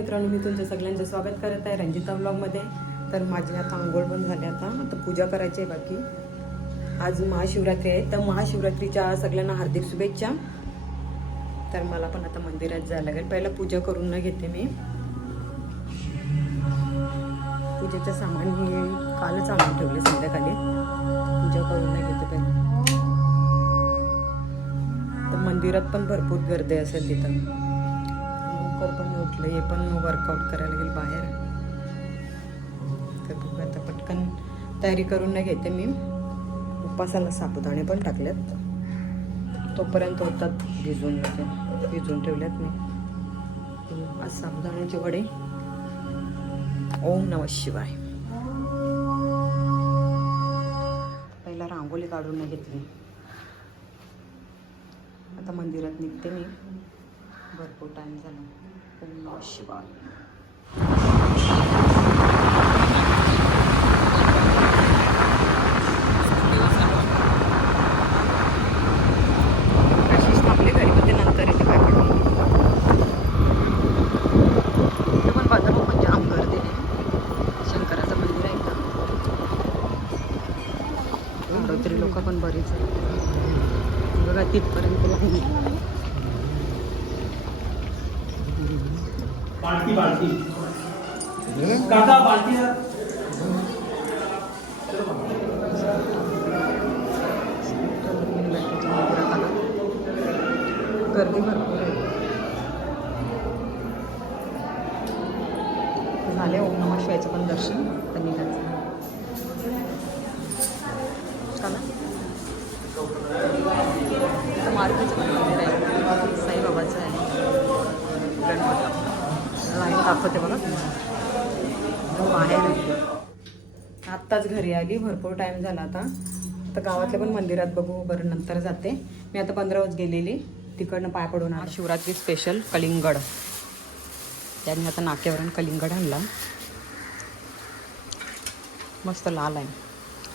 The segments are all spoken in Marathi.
मित्रांनो मी तुमच्या सगळ्यांचं स्वागत करत आहे रंजिता ब्लॉगमध्ये तर माझी आता आंघोळ पण झाली आता. आता पूजा करायची आहे बाकी. आज महाशिवरात्री आहे. तर महाशिवरात्रीच्या सगळ्यांना हार्दिक शुभेच्छा. तर मला पण आता मंदिरात जायला लागेल. पहिलं पूजा करून न घेते मी. पूजेचं सामान मी कालच आणून ठेवले संध्याकाळी. पूजा करून न घेते पहिलं. तर मंदिरात पण भरपूर गर्दी असेल तिथं. लवकर पण उठलं. हे पण वर्कआउट करायला गेलं बाहेर. तर बघू आता पटकन तयारी करून नाही घेते मी. उपासाला साबुदाणे पण टाकलेत. तोपर्यंत होतात भिजून म्हणजे भिजून ठेवल्यात मी. आज साबुदाण्याचे वडे. ओम नम शिवाय. पहिला रांगोळी काढून नाही घेतली. आता मंदिरात निघते मी. भरपूर टाईम झाला. ओम शिवाय आपल्या नंतर काय शंकराचं मंदिर आहे का लोक पण बरीच आहेत बघा तिथपर्यंत लाईन आहे. बाल्टी बाल्टी काका बाल्टी. गर्दी भरपूर आहे. झाले ओम नम शिवायचं पण दर्शन. तर निघायचं चला इथं मारुतीचं पण मंदिर आहे साईबाबाचं आहे गणपती लाईन दाखवते बघा. बाहेर आहे. आत्ताच घरी आली भरपूर टाईम झाला आता. आता गावातल्या पण मंदिरात बघू बरं नंतर जाते. मी आता पंधरा वाज गेलेली तिकडनं पाय पडून आला. शिवरात्री स्पेशल कलिंगड. त्यांनी आता नाक्यावरून कलिंगड आणला. मस्त लाल आहे.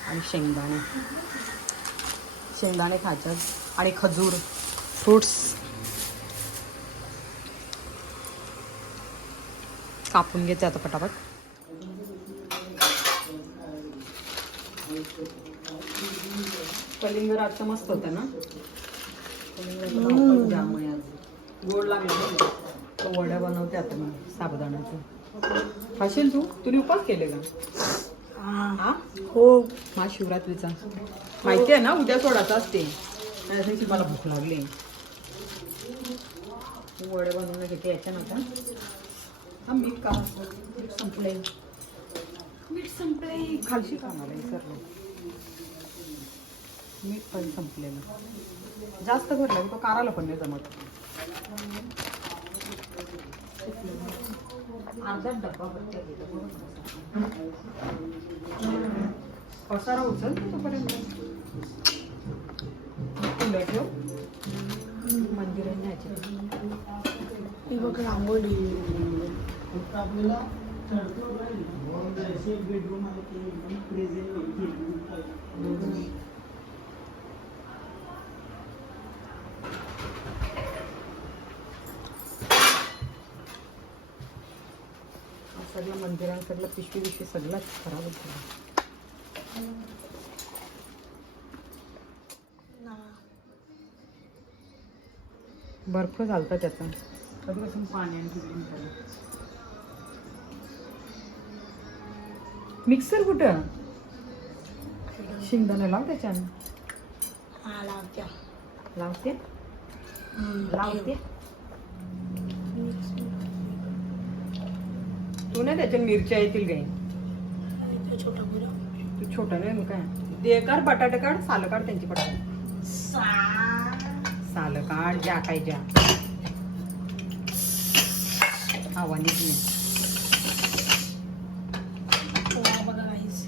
आणि शेंगदाणे. शेंगदाणे खायचं. आणि खजूर. फ्रूट्स कापून घेते आता पटापट. कलिंगड आजचं मस्त होतं ना? जाम आहे आज गोड लागलं तो वड्या बनवते आता मग साबुदाण्याचं. खाशील तू? तुम्ही उपास केले का? हा. हो? हा. शिवरात्रीचा माहिती आहे ना उद्या सोडाचा असते. मला भूक लागली. वडे बनवून घेते याच्या आता. हा मीठ का मीठ संपले मीठ संपले खालशी का मला विसरलो मीठ पण संपलेलं. जास्त भरलं की तो काराला पण नाही जमत. अर्धा डब्बा पसारा उचल तोपर्यंत. फुलं ठेव. मंदिरात न्यायचे. ती बघ रांगोळी. आपल्याला थर्ड फ्लोर राहील एक बेडरूम आहे ते एकदम प्रेझेंट सगळं मंदिरांकडलं पिशवी बिशवी सगळंच खराब होतं. बर्फ झालता त्याचा. कधीपासून पाणी आणि मिक्सर कुठं? शेंगदाणा लाव त्याच्यानं. हा लावत्या लावते? लावते. तू नाही त्याच्यात मिरच्या येतील छोटा मुलं. तू छोटा नाही मग काय? ते काढ बटाटे काढ सालं काढ त्यांची पटाटे सालं काढ ज्या काय ज्या. हवा निघली बघा काहीच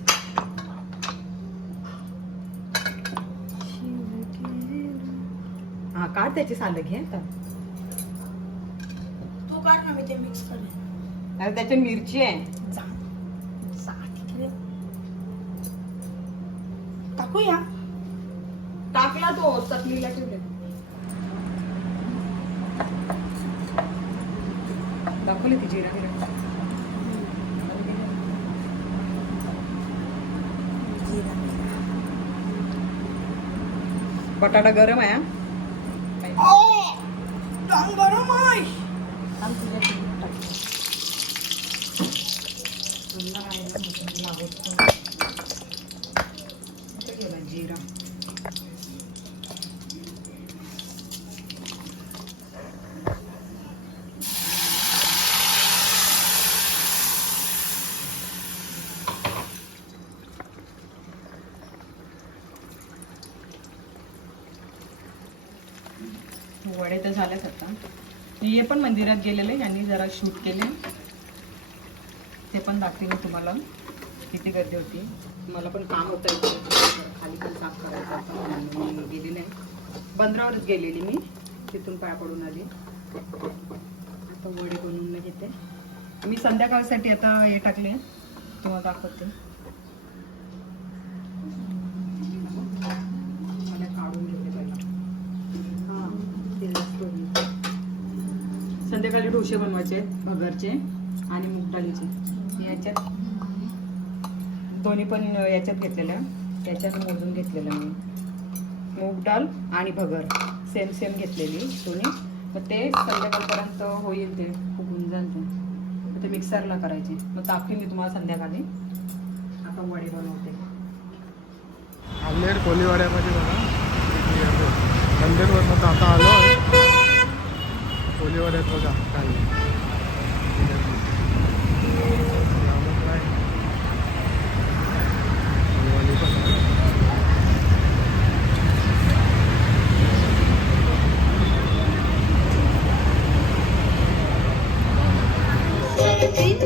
हा काढ त्याची सालं घे आता. तू काढ ना मी ते मिक्स करेन. अरे त्याच्यात मिरची आहे. जा. जा तिकडे टाकूया. टाकला तो चटणीला ठेवले दाखव दाखवली ती जिरा बिरा बटाटा गरम आहे हा. Ang garam ay! Ang garam ay! तर झाल्याच आता. हे पण मंदिरात गेलेले यांनी जरा शूट केले. ते पण दाखवेन मी तुम्हाला किती गर्दी होती. मला पण काम होतं खाली पण साफ करायचं होतं मी आहे बंदरावरच गेलेली मी तिथून पाय पडून आली. आता वडे बनवून घेते. मी संध्याकाळसाठी आता हे टाकले तुम्हाला दाखवते मला काढून घेते पहिला हां तेलात करून. संध्याकाळी बनवायचे आहेत, भगरचे आणि मूग डाळीचे याच्यात दोन्ही पण याच्यात घेतलेल्या याच्यात मोजून घेतलेलं मी. मूग डाळ आणि भगर सेम सेम घेतलेली दोन्ही. मग ते संध्याकाळपर्यंत होईल ते फुगून जाईल ते मग ते मिक्सरला करायचे. मग दाखवीन मी तुम्हाला संध्याकाळी. आता वडे बनवते. आलेर कोलीवाड्यामध्ये बघा. मंदिरवरनं आता आलो. आहे कोलीवाड्यात बघा काय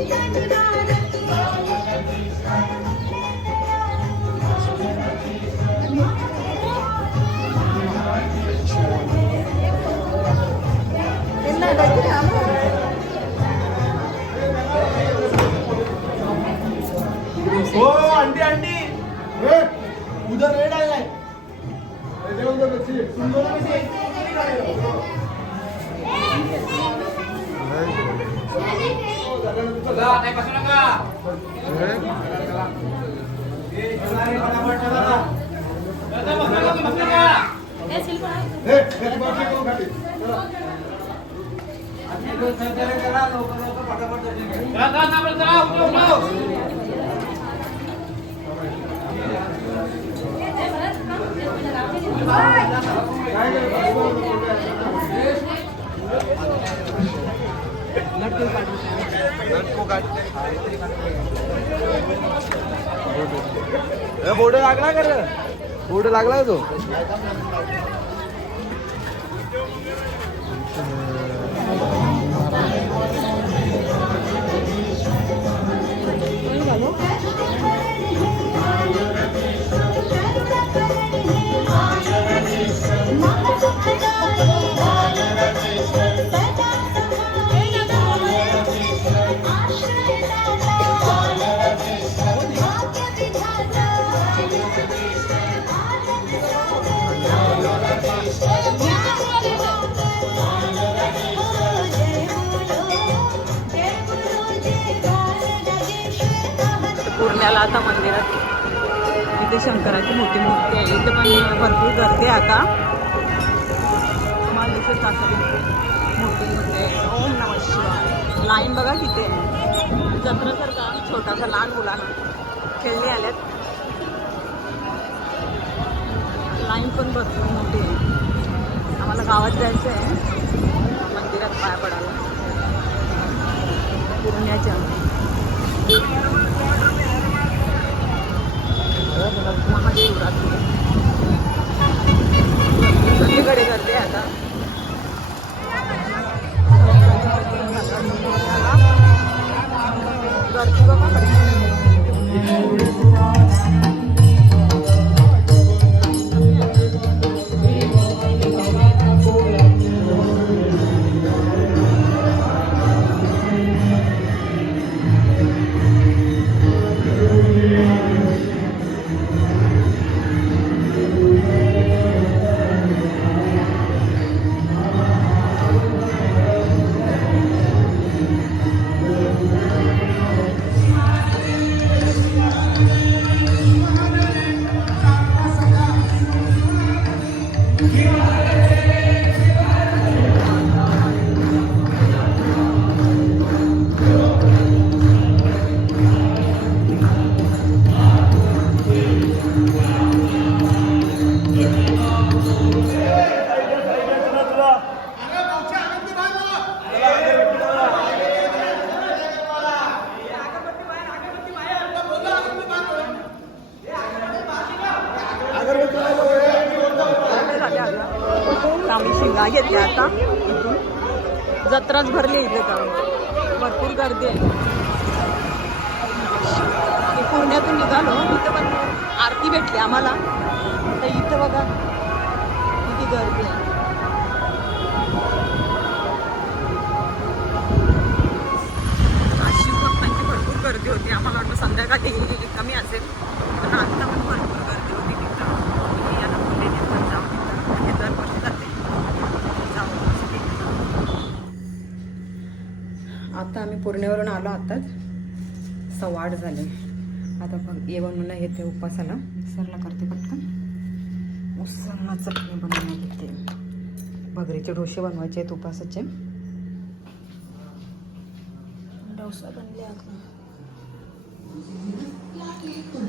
यावर उधर रेड आया है तुम दोनों में से एक को उधर ही डालेगा। हे? ए, चला रे, फटाफट बोर्ड लागला कर बोर्ड लागलाय तो? पूर्ण्याला आता मंदिरात इथे शंकराची मोठी मूर्ती आहे. इथे पण भरपूर गर्दी आहे आता. तुम्हाला दिसत असेल मूर्तीमध्ये ओम नम शिवाय. लाईन बघा किती आहे. जत्रासारखा छोटासा लहान मुलांना. खेळणी आल्यात. लाईन पण भरपूर मोठी आहे. आम्हाला गावात जायचं आहे मंदिरात पाया पडायला. जत्राच भरली इथे भरपूर गर्दी आहे. पुण्यातून निघालो इथं पण आरती भेटली आम्हाला. तर इथं बघा किती गर्दी आहे. आज शिवभक्तांची भरपूर गर्दी होती. आम्हाला वाटतं संध्याकाळी कमी असेल. पण आता पण भरपूर गर्दी होती तिथं मी याला बोललेली पण जाऊ तिथं म्हणजे दरवर्षी जाते जाऊ असं तिथं. आता आम्ही पुरणेवरून आलो आताच सव्वा आठ झाले. आता बघ येऊन म्हणून येते उपासाला. मिक्सरला करते पटकन. उसळला चटणी बनवून घेते भगरीचे डोसे बनवायचे आहेत उपासाचे. डोसा बनले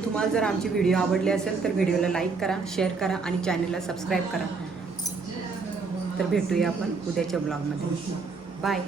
तुम्हाला जर आमची व्हिडिओ आवडली असेल तर व्हिडिओला लाईक करा शेअर करा आणि चॅनलला सबस्क्राईब करा. तर भेटूया आपण उद्याच्या ब्लॉगमध्ये. बाय.